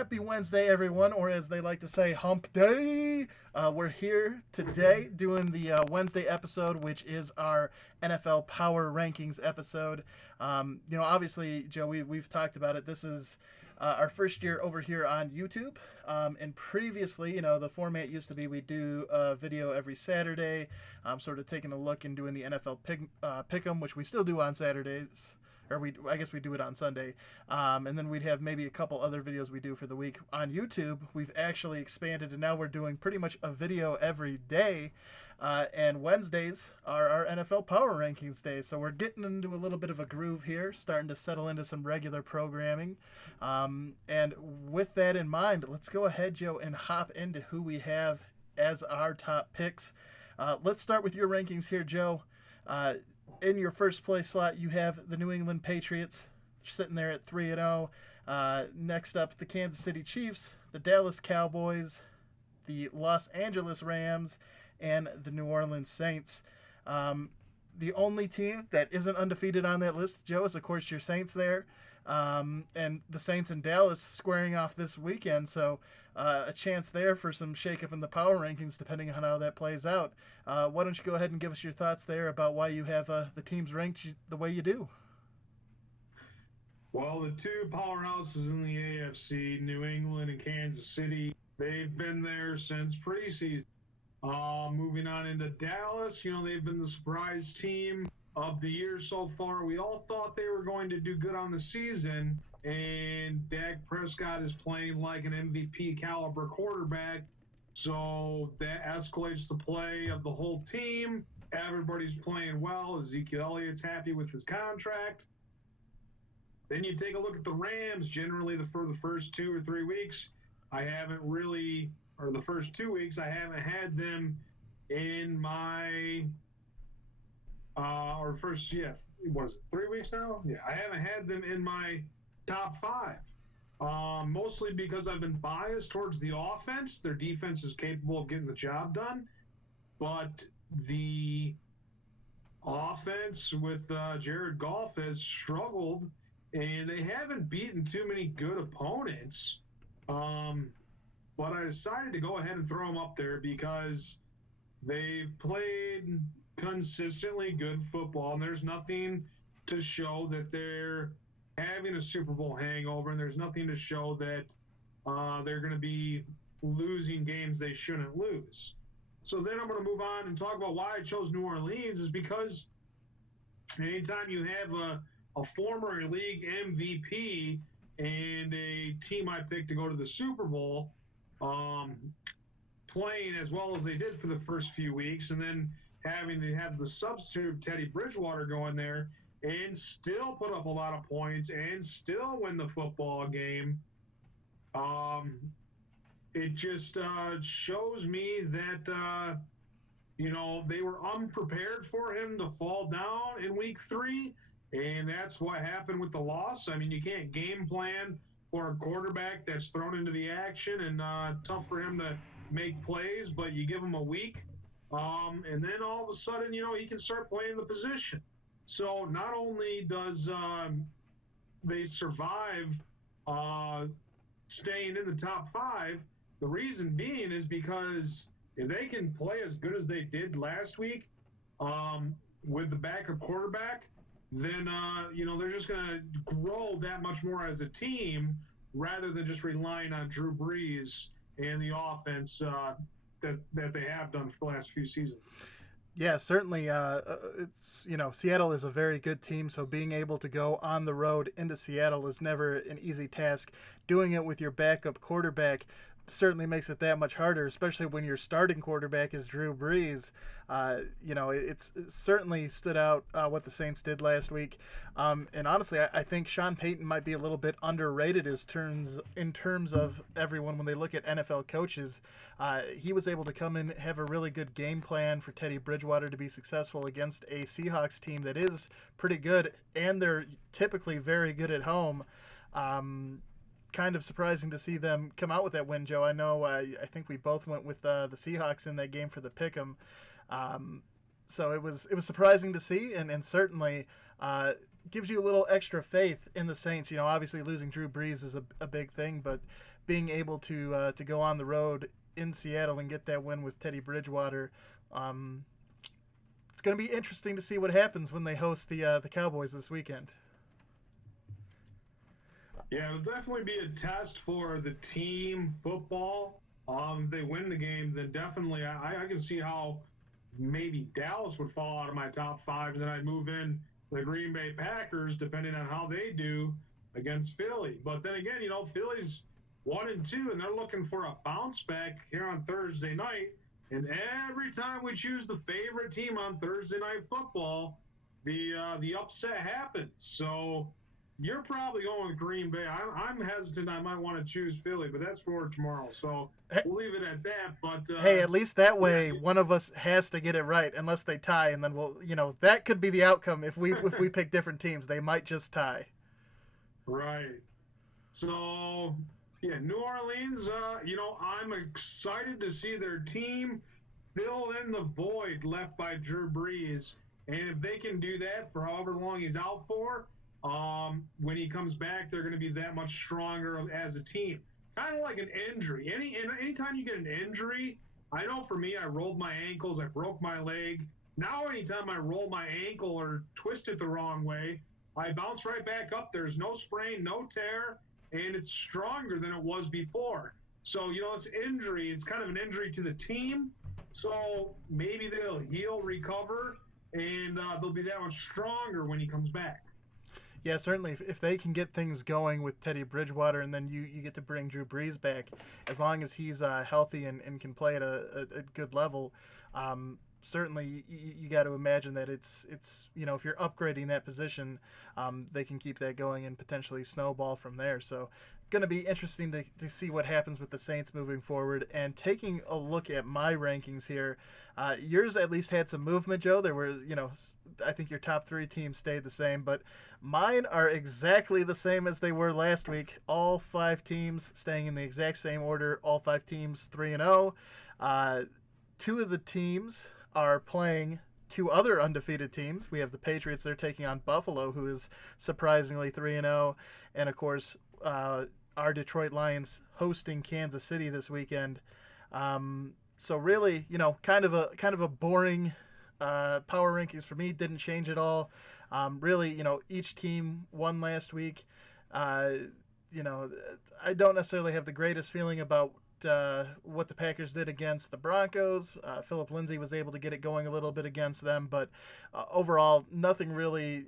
Happy Wednesday, everyone, or as they like to say, hump day. We're here today doing the Wednesday episode, which is our NFL Power Rankings episode. Obviously, Joe, we've talked about it. This is our first year over here on YouTube. And previously, the format used to be we do a video every Saturday, sort of taking a look and doing the NFL Pick'em, which we still do on Saturdays. I guess we do it on Sunday. And then we'd have maybe a couple other videos we do for the week. On YouTube, we've actually expanded, and now we're doing pretty much a video every day. And Wednesdays are our NFL Power Rankings days. So we're getting into a little bit of a groove here, starting to settle into some regular programming. And with that in mind, let's go ahead, Joe, and hop into who we have as our top picks. Let's start with your rankings here, Joe. In your first place slot, you have the New England Patriots. They're sitting there at 3-0. Next up, the Kansas City Chiefs, the Dallas Cowboys, the Los Angeles Rams, and the New Orleans Saints. The only team that isn't undefeated on that list, Joe, is, of course, your Saints there. And the Saints and Dallas squaring off this weekend, so a chance there for some shakeup in the power rankings, depending on how that plays out. Why don't you go ahead and give us your thoughts there about why you have the teams ranked the way you do? Well, the two powerhouses in the AFC, New England and Kansas City, they've been there since preseason. Moving on into Dallas, they've been the surprise team of the year so far. We all thought they were going to do good on the season, and Dak Prescott is playing like an MVP caliber quarterback, so that escalates the play of the whole team. Everybody's playing well. Ezekiel Elliott's happy with his contract. Then you take a look at the Rams. Generally, for the first 2 or 3 weeks, the first 2 weeks, I haven't had them in my what is it, 3 weeks now? Yeah, I haven't had them in my top 5. Mostly because I've been biased towards the offense. Their defense is capable of getting the job done, but the offense with Jared Goff has struggled, and they haven't beaten too many good opponents. But I decided to go ahead and throw them up there because they've played consistently good football, and there's nothing to show that they're having a Super Bowl hangover, and there's nothing to show that they're going to be losing games they shouldn't lose. So then I'm going to move on and talk about why I chose New Orleans, is because anytime you have a former league MVP and a team I picked to go to the Super Bowl, playing as well as they did for the first few weeks, and then having to have the substitute of Teddy Bridgewater go in there and still put up a lot of points and still win the football game, it just shows me that, they were unprepared for him to fall down in week 3, and that's what happened with the loss. I mean, you can't game plan for a quarterback that's thrown into the action, and tough for him to make plays, but you give him a week, and then all of a sudden, he can start playing the position. So not only does they survive staying in the top 5, the reason being is because if they can play as good as they did last week with the backup quarterback, then, they're just going to grow that much more as a team rather than just relying on Drew Brees and the offense that they have done for the last few seasons. Yeah, certainly. It's Seattle is a very good team, so being able to go on the road into Seattle is never an easy task. Doing it with your backup quarterback certainly makes it that much harder, especially when your starting quarterback is Drew Brees. It's certainly stood out what the Saints did last week. And honestly, I think Sean Payton might be a little bit underrated in terms of everyone when they look at NFL coaches. He was able to come in, have a really good game plan for Teddy Bridgewater to be successful against a Seahawks team that is pretty good, and they're typically very good at home. Kind of surprising to see them come out with that win, Joe. I know I think we both went with the Seahawks in that game for the pick'em. So it was surprising to see, and certainly gives you a little extra faith in the Saints. Obviously losing Drew Brees is a big thing, but being able to go on the road in Seattle and get that win with Teddy Bridgewater. It's going to be interesting to see what happens when they host the Cowboys this weekend. Yeah, it'll definitely be a test for the team football. If they win the game, then definitely I can see how maybe Dallas would fall out of my top 5, and then I'd move in the Green Bay Packers, depending on how they do against Philly. But then again, Philly's 1-2, and they're looking for a bounce back here on Thursday night. And every time we choose the favorite team on Thursday Night Football, the upset happens. So you're probably going with Green Bay. I'm hesitant. I might want to choose Philly, but that's for tomorrow. So we'll leave it at that. But hey, at least that way one of us has to get it right, unless they tie, and then we'll, that could be the outcome if we pick different teams. They might just tie. Right. So yeah, New Orleans. I'm excited to see their team fill in the void left by Drew Brees, and if they can do that for however long he's out for. When he comes back, they're going to be that much stronger as a team. Kind of like an injury. Anytime you get an injury, I know for me, I rolled my ankles, I broke my leg. Now, anytime I roll my ankle or twist it the wrong way, I bounce right back up. There's no sprain, no tear, and it's stronger than it was before. So, it's injury. It's kind of an injury to the team. So maybe they'll heal, recover, and they'll be that much stronger when he comes back. Yeah, certainly. If they can get things going with Teddy Bridgewater, and then you get to bring Drew Brees back, as long as he's healthy and can play at a good level, certainly you got to imagine that it's if you're upgrading that position, they can keep that going and potentially snowball from there. So going to be interesting to see what happens with the Saints moving forward. And taking a look at my rankings here, yours at least had some movement, Joe. There were, I think your top 3 teams stayed the same, but mine are exactly the same as they were last week. All 5 teams staying in the exact same order. All 5 teams 3-0. 2 of the teams are playing 2 other undefeated teams. We have the Patriots. They're taking on Buffalo, who is surprisingly 3-0, and of course our Detroit Lions hosting Kansas City this weekend. So really, kind of a boring power rankings for me. Didn't change at all. Really, each team won last week. I don't necessarily have the greatest feeling about what the Packers did against the Broncos. Philip Lindsay was able to get it going a little bit against them, but overall, nothing really,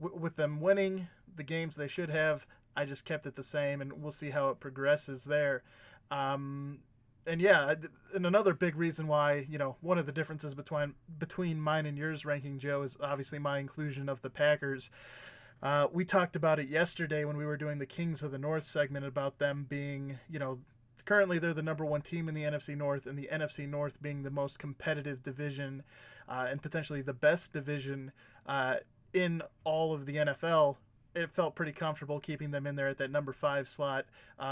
with them winning the games they should have, I just kept it the same, and we'll see how it progresses there. And another big reason why, one of the differences between mine and yours ranking, Joe, is obviously my inclusion of the Packers. We talked about it yesterday when we were doing the Kings of the North segment about them being, currently they're the number 1 team in the NFC North, and the NFC North being the most competitive division and potentially the best division in all of the NFL. It felt pretty comfortable keeping them in there at that number 5 slot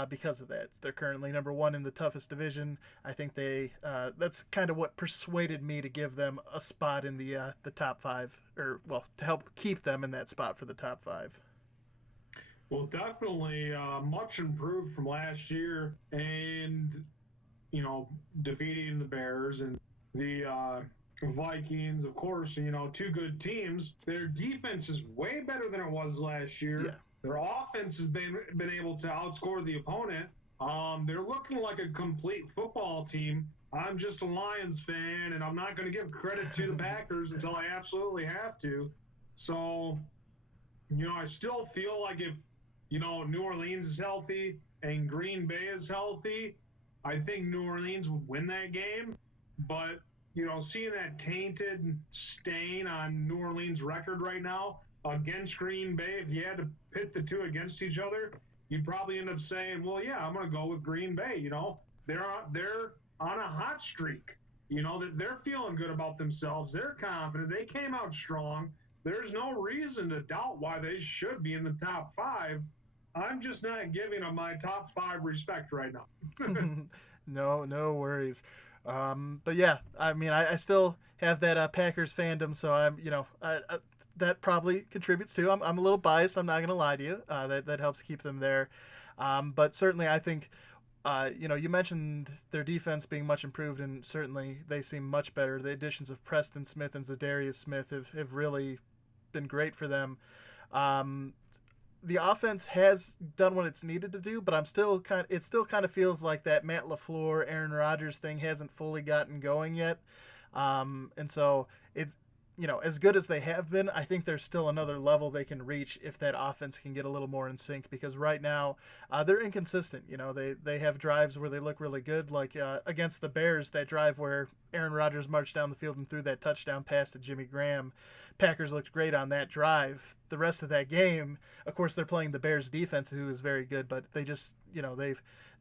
because of that. They're currently number 1 in the toughest division. I think that's kind of what persuaded me to give them a spot in the top 5, or to help keep them in that spot for the top 5. Well, definitely much improved from last year, and defeating the Bears and the Vikings, of course, 2 good teams. Their defense is way better than it was last year. Yeah. Their offense has been able to outscore the opponent. They're looking like a complete football team. I'm just a Lions fan, and I'm not going to give credit to the Packers until I absolutely have to. So, I still feel like if, New Orleans is healthy and Green Bay is healthy, I think New Orleans would win that game. But seeing that tainted stain on New Orleans' record right now against Green Bay, if you had to pit the 2 against each other, you'd probably end up saying, well, yeah, I'm going to go with Green Bay. They're on a hot streak. They're feeling good about themselves. They're confident. They came out strong. There's no reason to doubt why they should be in the top 5. I'm just not giving them my top 5 respect right now. No worries. But yeah, I mean, I still have that Packers fandom, so I'm, that probably contributes too. I'm a little biased. I'm not going to lie to you. That helps keep them there. But certainly I think You mentioned their defense being much improved, and certainly they seem much better. The additions of Preston Smith and Zadarius Smith have really been great for them. Um, the offense has done what it's needed to do, but it still kind of feels like that Matt LaFleur, Aaron Rodgers thing hasn't fully gotten going yet. And so it's, as good as they have been, I think there's still another level they can reach if that offense can get a little more in sync, because right now they're inconsistent. They have drives where they look really good, like against the Bears, that drive where Aaron Rodgers marched down the field and threw that touchdown pass to Jimmy Graham. Packers looked great on that drive. The rest of that game, of course, they're playing the Bears defense, who is very good, but they just,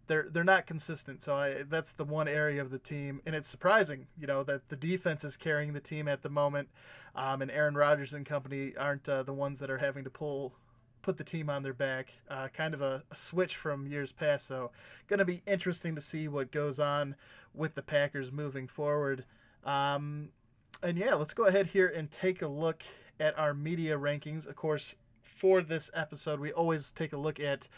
they're not consistent. So that's the one area of the team, and it's surprising, that the defense is carrying the team at the moment, and Aaron Rodgers and company aren't the ones that are having to put the team on their back. Kind of a switch from years past. So going to be interesting to see what goes on with the Packers moving forward. And yeah, let's go ahead here and take a look at our media rankings. Of course, for this episode, we always take a look at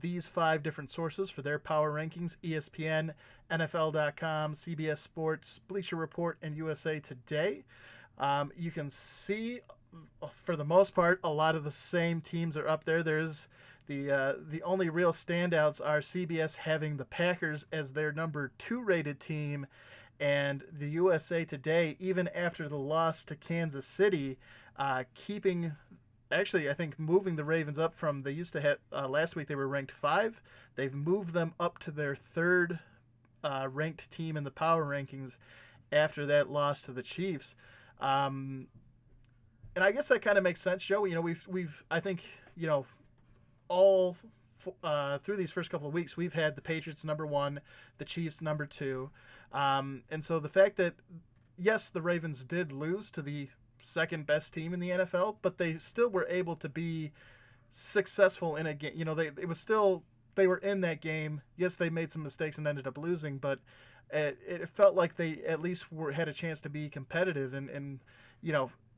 these 5 different sources for their power rankings: ESPN, NFL.com, CBS Sports, Bleacher Report, and USA Today. You can see, for the most part, a lot of the same teams are up there. There's the only real standouts are CBS having the Packers as their number 2 rated team, and the USA Today, even after the loss to Kansas City, keeping, actually, I think moving the Ravens up from, they used to have, last week they were ranked 5. They've moved them up to their 3rd ranked team in the power rankings after that loss to the Chiefs. And I guess that kind of makes sense, Joe. We've I think, all through these first couple of weeks, we've had the Patriots number 1, the Chiefs number 2. And so the fact that, yes, the Ravens did lose to the second best team in the NFL, but they still were able to be successful in a game. They were in that game. Yes, they made some mistakes and ended up losing, but it felt like they at least had a chance to be competitive. And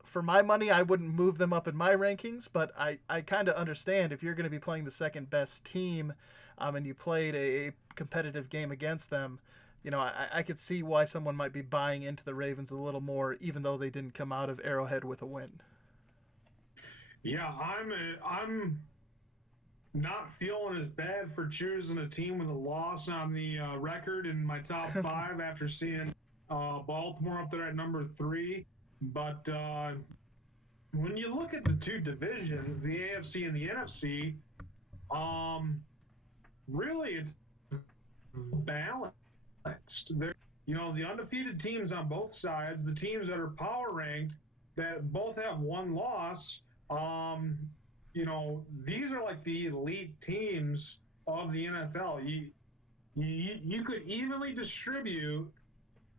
for my money, I wouldn't move them up in my rankings, but I kind of understand if you're going to be playing the second best team, and you played a competitive game against them. I could see why someone might be buying into the Ravens a little more, even though they didn't come out of Arrowhead with a win. Yeah, I'm not feeling as bad for choosing a team with a loss on the record in my top 5 after seeing Baltimore up there at number 3. But when you look at the 2 divisions, the AFC and the NFC, really it's balanced. There, the undefeated teams on both sides, the teams that are power ranked that both have 1 loss, these are like the elite teams of the NFL. You could evenly distribute,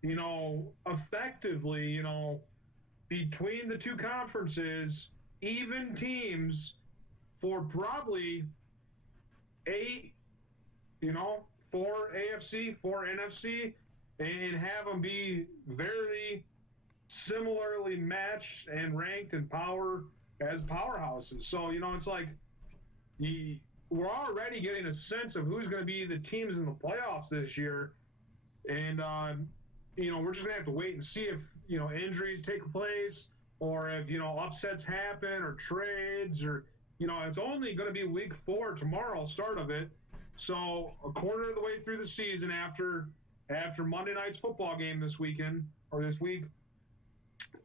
effectively, between the 2 conferences, even teams for probably 8, 4 AFC, 4 NFC, and have them be very similarly matched and ranked in power as powerhouses. So, it's like we're already getting a sense of who's going to be the teams in the playoffs this year. And, we're just going to have to wait and see if, injuries take place or if, upsets happen or trades or, it's only going to be week 4 tomorrow, start of it. So a quarter of the way through the season after Monday night's football game this weekend or this week.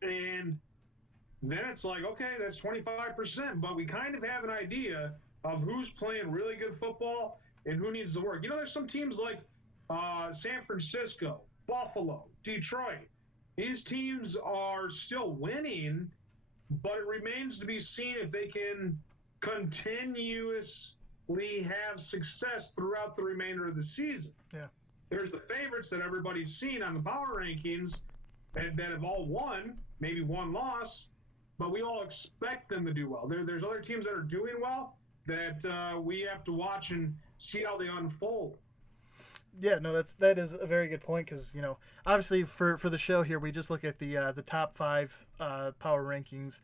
And then it's like, okay, that's 25%, but we kind of have an idea of who's playing really good football and who needs to work. There's some teams like San Francisco, Buffalo, Detroit. These teams are still winning, but it remains to be seen if they can continuously have success throughout the remainder of the season. Yeah. There's the favorites that everybody's seen on the power rankings that have all won, maybe 1 loss, but we all expect them to do well. There's other teams that are doing well that we have to watch and see how they unfold. Yeah, no, that is a very good point because, obviously for the show here, we just look at the top 5 power rankings.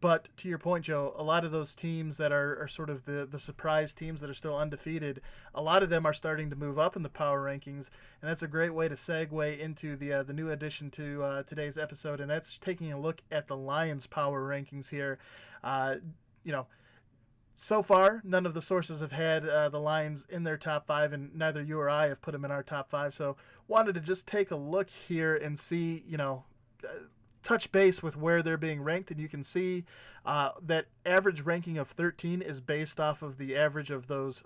But to your point, Joe, a lot of those teams that are sort of the surprise teams that are still undefeated, a lot of them are starting to move up in the power rankings, and that's a great way to segue into the new addition to today's episode, and that's taking a look at the Lions power rankings here. You know, so far, none of the sources have had the Lions in their top 5, and neither you or I have put them in our top 5. So, wanted to just take a look here and see, touch base with where they're being ranked, and you can see that average ranking of 13 is based off of the average of those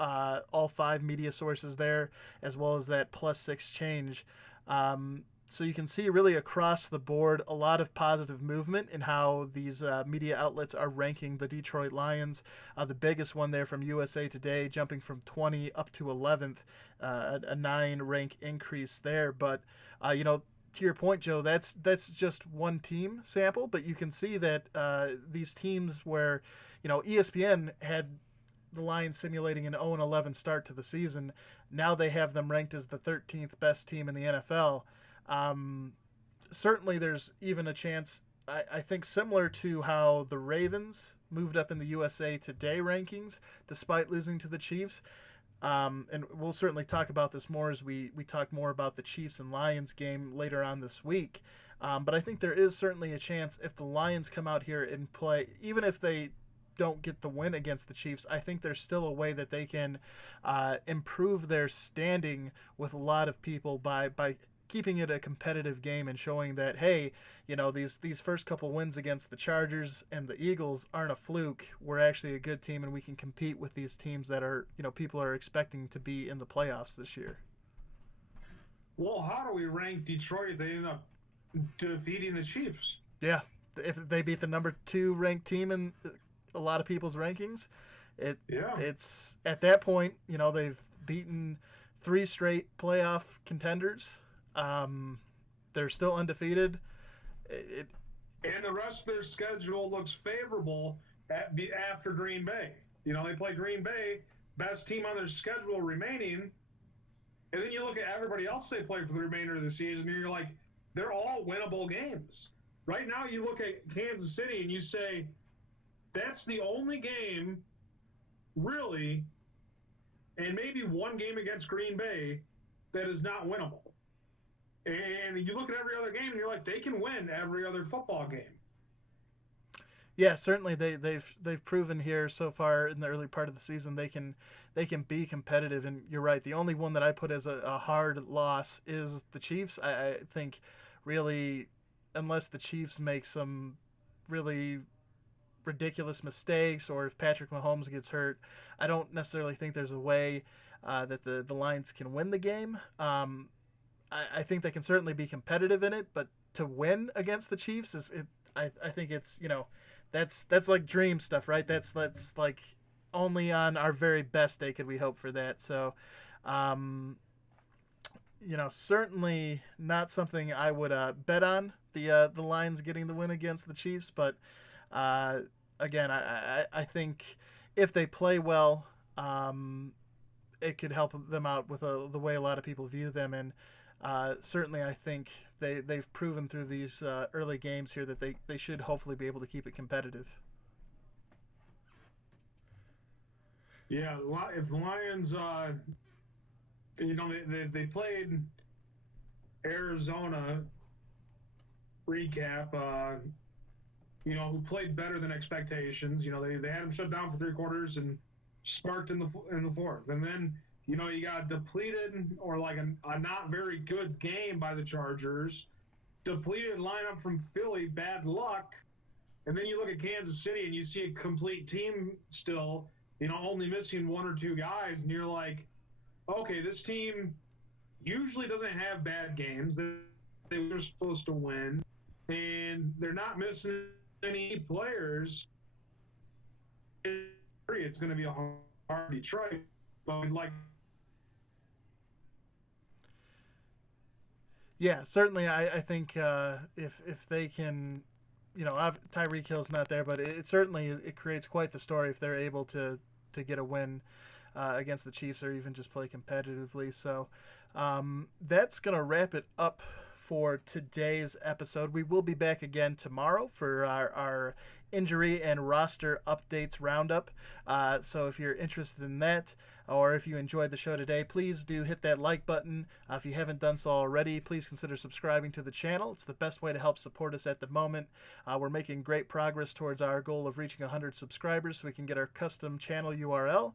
all 5 media sources there, as well as that +6 change. So you can see really across the board a lot of positive movement in how these media outlets are ranking the Detroit Lions. The biggest one there from USA Today, jumping from 20 up to 11th, a 9 rank increase there. But to your point, Joe, that's just one team sample, but you can see that these teams where ESPN had the Lions simulating an 0-11 start to the season, now they have them ranked as the 13th best team in the NFL. Certainly there's even a chance, I think similar to how the Ravens moved up in the USA Today rankings despite losing to the Chiefs. And we'll certainly talk about this more as we talk more about the Chiefs and Lions game later on this week. But I think there is certainly a chance if the Lions come out here and play, even if they don't get the win against the Chiefs, I think there's still a way that they can improve their standing with a lot of people by keeping it a competitive game and showing that, hey, these first couple wins against the Chargers and the Eagles aren't a fluke. We're actually a good team, and we can compete with these teams that are, people are expecting to be in the playoffs this year. Well, how do we rank Detroit if they end up defeating the Chiefs? Yeah, if they beat the number 2 ranked team in a lot of people's rankings, it's at that point, they've beaten 3 straight playoff contenders. They're still undefeated. And the rest of their schedule looks favorable after Green Bay. They play Green Bay, best team on their schedule remaining. And then you look at everybody else they play for the remainder of the season, and you're like, they're all winnable games. Right now, you look at Kansas City and you say, that's the only game, really, and maybe one game against Green Bay that is not winnable. And you look at every other game, and you're like, they can win every other football game. Yeah, certainly they've proven here so far in the early part of the season they can be competitive. And you're right, the only one that I put as a hard loss is the Chiefs. I think really, unless the Chiefs make some really ridiculous mistakes or if Patrick Mahomes gets hurt, I don't necessarily think there's a way that the Lions can win the game. I think they can certainly be competitive in it, but to win against the Chiefs I think it's that's like dream stuff, right? That's like only on our very best day could we hope for that. So, certainly not something I would bet on the Lions getting the win against the Chiefs, but again, I think if they play well, it could help them out with the way a lot of people view them. And certainly I think they've proven through these early games here that they should hopefully be able to keep it competitive. Yeah, if the Lions, they played Arizona, recap, who played better than expectations. They had them shut down for 3 quarters and sparked in the 4th. And then, you got depleted or like a not very good game by the Chargers, depleted lineup from Philly, bad luck. And then you look at Kansas City and you see a complete team still, only missing 1 or 2 guys. And you're like, okay, this team usually doesn't have bad games. They were supposed to win. And they're not missing any players. It's going to be a hard Detroit. But yeah, certainly I think if they can, Tyreek Hill's not there, but it certainly creates quite the story if they're able to get a win against the Chiefs or even just play competitively. So that's going to wrap it up for today's episode. We will be back again tomorrow for our injury and roster updates roundup. So if you're interested in that, or if you enjoyed the show today, please do hit that like button. If you haven't done so already, please consider subscribing to the channel. It's the best way to help support us at the moment. We're making great progress towards our goal of reaching 100 subscribers so we can get our custom channel URL.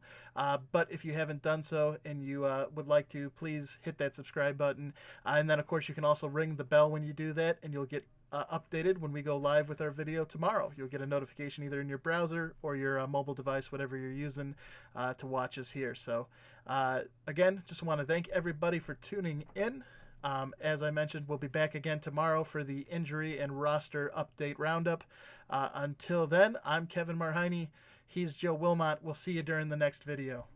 But if you haven't done so and you would like to, please hit that subscribe button. And then, of course, you can also ring the bell when you do that, and you'll get updated when we go live with our video tomorrow. You'll get a notification either in your browser or your mobile device, whatever you're using to watch us here. So again, just want to thank everybody for tuning in. As I mentioned, we'll be back again tomorrow for the injury and roster update roundup. Until then, I'm Kevin Marheine. He's Joe Wilmot. We'll see you during the next video.